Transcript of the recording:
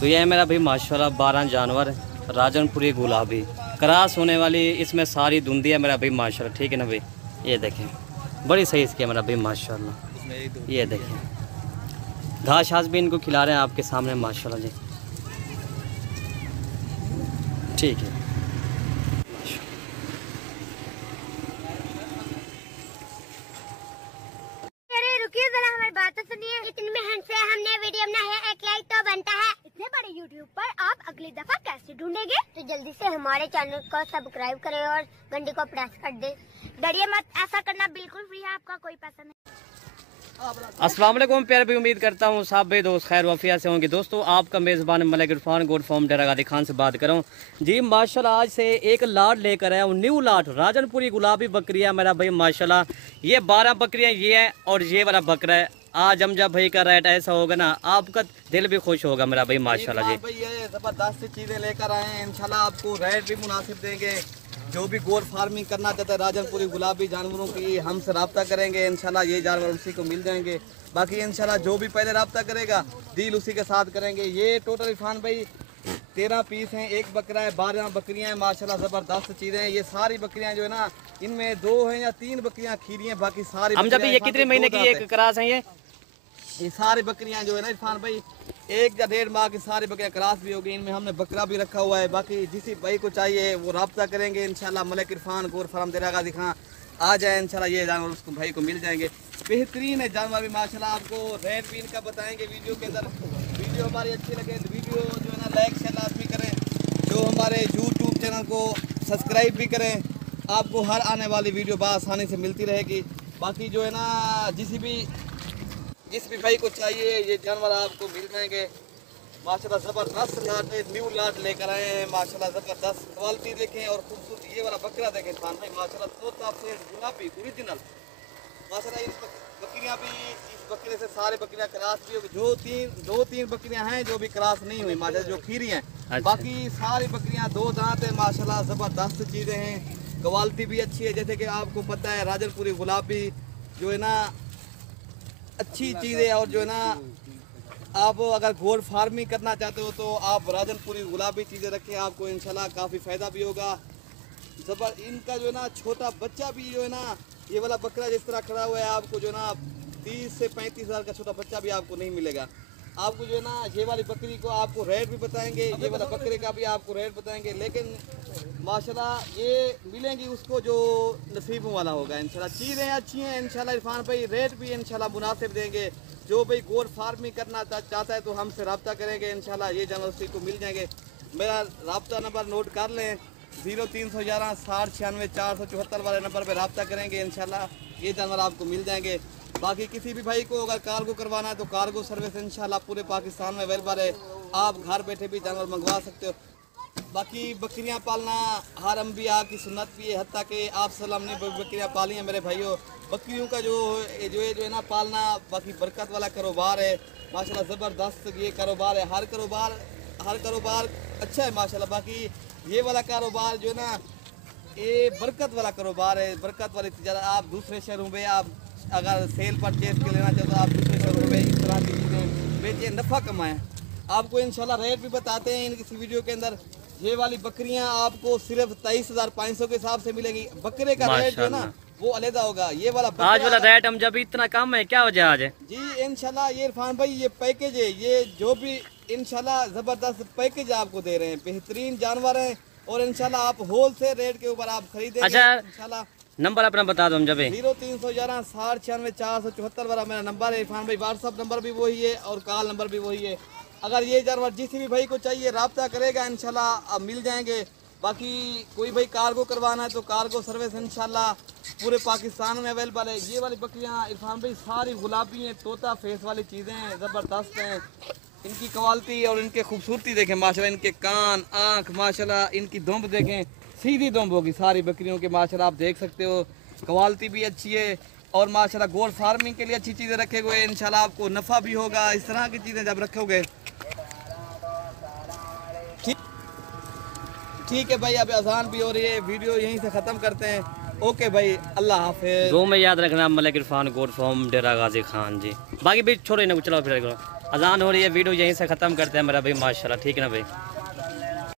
तो ये है मेरा भाई माशाल्लाह 12 जानवर राजनपुरी गुलाबी क्रॉस होने वाली, इसमें सारी धुंधी है मेरा भाई माशाल्लाह। ठीक है ना भाई, ये देखें बड़ी सही इसकी है मेरा भाई माशाल्लाह। ये देखें घास घास भी इनको खिला रहे हैं आपके सामने माशाल्लाह जी। ठीक है हमने वीडियो बनाया है, एक लाइक तो बनता है। इतने बड़े यूट्यूब पर आप अगली दफा कैसे ढूंढेंगे? तो जल्दी से हमारे चैनल को सब्सक्राइब करें और घंटी को प्रेस कर दे। डरिए मत, ऐसा करना बिल्कुल फ्री है, आपका कोई पैसा नहीं। अस्सलाम वालेकुम प्यारे भाई, उम्मीद करता हूँ सब भाई दोस्त खैर वफिया से होंगे। दोस्तों आपका मेज़बान मलिक इरफान गोट फॉर्म डेरा गाजी खान से बात कर रहा हूँ जी। माशाल्लाह आज से एक लाट लेकर आया हूँ, न्यू लाट राजनपुरी गुलाबी बकरियाँ मेरा भाई माशाल्लाह। ये 12 बकरियाँ ये है और ये वाला बकरा है। आज अमजा भाई का रेट ऐसा होगा ना, आपका दिल भी खुश होगा मेरा भाई माशाल्लाह जी। भाई ये जबरदस्त चीजें लेकर आए हैं, इंशाल्लाह आपको रेट भी मुनासिब देंगे। जो भी गोट फार्मिंग करना चाहता है राजनपुरी गुलाबी जानवरों की, हमसे रब्ता करेंगे, इंशाल्लाह ये जानवर उसी को मिल जाएंगे। बाकी इंशाल्लाह जो भी पहले रब्ता करेगा डील उसी के साथ करेंगे। ये टोटल इरफान भाई 13 पीस हैं, एक बकरा है, 12 बकरियां हैं माशाल्लाह, जबरदस्त चीजें हैं। ये सारी बकरियां जो है ना, इनमें 2 हैं या 3 बकरियां खीरी हैं, बाकी सारी हम जब ये कितने महीने की एक क्रॉस है? ये सारी बकरियां जो है ना इरफान भाई 1 या 1.5 माह की सारी बकरियां क्रॉस भी हो गई। इनमें हमने बकरा भी रखा हुआ है। बाकी जिस भाई को चाहिए वो रब्ता करेंगे इंशाल्लाह। मलिक इरफान गोट फार्म डेरा गाजी खान आ जाए इंशाल्लाह, ये जानवर उसको भाई को मिल जाएंगे। बेहतरीन है जानवर भी माशाल्लाह। आपको रेट भी इनका बताएंगे वीडियो के अंदर। वीडियो हमारी अच्छी लगे तो वीडियो जो है ना लाइक शेयर लाजमी करें। जो हमारे यूट्यूब चैनल को सब्सक्राइब भी करें, आपको हर आने वाली वीडियो बआसानी से मिलती रहेगी। बाकी जो है ना जिस भी भाई को चाहिए ये जानवर आपको मिल जाएंगे माशाल्लाह। ज़बरदस्त लाट है, न्यू लाट लेकर आए हैं माशाल्लाह। ज़बरदस्त क्वालिटी देखें और खूबसूरती। ये वाला बकरा देखें खान भाई माशाल्लाह, तोता से गुलाबी ओरिजिनल माशाल्लाह। इस बकरियां भी, इस बकरे से सारे बकरियां क्रॉस भी होगी। जो 2-3 बकरियां हैं जो भी क्रॉस नहीं हुई माशाल्लाह, जो खीरी हैं। अच्छा। बाकी सारी बकरियां 2 दांत है माशाल्लाह, ज़बरदस्त चीज़ें हैं। क्वालिटी भी अच्छी है, जैसे कि आपको पता है राजनपुरी गुलाबी जो है ना अच्छी चीज़ है। और जो है ना आप अगर गोट फार्मिंग करना चाहते हो तो आप राजनपुरी गुलाबी चीज़ें रखें, आपको इंशाल्लाह काफ़ी फ़ायदा भी होगा। इनका जो है ना छोटा बच्चा भी जो है ना, ये वाला बकरा जिस तरह खड़ा हुआ है, आपको जो है ना 30 से 35 हज़ार का छोटा बच्चा भी आपको नहीं मिलेगा। आपको जो है ना ये वाली बकरी को आपको रेट भी बताएंगे, ये वाला बकरे का भी आपको रेट बताएंगे। लेकिन माशाल्लाह ये मिलेंगी उसको जो नसीबों वाला होगा इंशाल्लाह। चीज़ें अच्छी हैं इंशाल्लाह इरफान भाई, रेट भी इंशाल्लाह मुनासिब देंगे। जो भाई गोट फार्मिंग करना चाहता है तो हमसे रब्ता करेंगे इंशाल्लाह, ये जानवर उसी को मिल जाएंगे। मेरा रब्ता नंबर नोट कर लें, 0311 60 96 474 वाले नंबर पर रब्ता करेंगे इंशाल्लाह, ये जानवर आपको मिल जाएंगे। बाकी किसी भी भाई को अगर कार्गो करवाना है तो कार्गो सर्विस इंशाल्लाह पूरे पाकिस्तान में अवेलेबल है, आप घर बैठे भी जानवर मंगवा सकते हो। बाकी बकरियां पालना हर अम्बिया की सुन्नत भी है, हत्ता के आप सलाम ने बकरियां पाली हैं मेरे भाइयों। बकरियों का जो है ना पालना बाकी बरकत वाला कारोबार है माशाल्लाह, ज़बरदस्त ये कारोबार है। हर कारोबार अच्छा है माशाल्लाह। बाकी ये वाला कारोबार जो है ना ये बरकत वाला कारोबार है, बरकत वाली तिजारत। आप दूसरे शहरों में आप अगर सेल परचेज के लेना चाहते हो, आप दूसरे शहरों में इस तरह की चीज़ें बेचें, नफ़ा कमाएं। आपको इंशाल्लाह रेट भी बताते हैं इनकी वीडियो के अंदर। ये वाली बकरियां आपको सिर्फ 23,500 के हिसाब से मिलेंगी। बकरे का रेट जो है ना वो अलग होगा। ये वाला आज वाला रेट हम जब इतना कम है, क्या वजह आज है जी? इंशाल्लाह ये इरफान भाई ये पैकेज है, ये जो भी इंशाल्लाह ज़बरदस्त पैकेज आपको दे रहे हैं। बेहतरीन जानवर है और इंशाल्लाह आप होल सेल रेट के ऊपर आप खरीदेंगे। अच्छा इंशाल्लाह नंबर अपना बता दो हम जब 0311 60 96 474 वाला मेरा नंबर है इरफान भाई। व्हाट्सअप नंबर भी वही है और कॉल नंबर भी वही है। अगर ये जानवर जिस भी भाई को चाहिए रब्ता करेगा इंशाल्लाह आप मिल जाएंगे। बाकी कोई भाई कार्गो करवाना है तो कार्गो सर्विस इंशाल्लाह पूरे पाकिस्तान में अवेलेबल है। ये वाली बकरियां इरफान भाई सारी गुलाबी हैं, तोता फेस वाली चीज़ें हैं, ज़बरदस्त हैं। इनकी क्वालिटी और इनके खूबसूरती देखें माशाल्लाह, इनके कान आँख माशाल्लाह, इनकी दुम्ब देखें, सीधी दुम्ब होगी सारी बकरियों के माशाल्लाह, आप देख सकते हो। क्वालिटी भी अच्छी है और माशाल्लाह गोट फार्मिंग के लिए अच्छी चीज़ें रखे हुए इंशाल्लाह, आपको नफ़ा भी होगा। इस तरह की चीज़ें जब रखोगे ठीक है भाई। अब अजान भी हो रही है, वीडियो यहीं से ख़त्म करते हैं। ओके भाई, अल्लाह हाफिज़। दो में याद रखना मलिक इरफान गोट फार्म डेरा गाजी खान जी। बाकी भी छोड़ो इन्हें, चलाओ फिर अजान हो रही है, वीडियो यहीं से ख़त्म करते हैं मेरा भाई। माशाल्लाह, ठीक है ना भाई।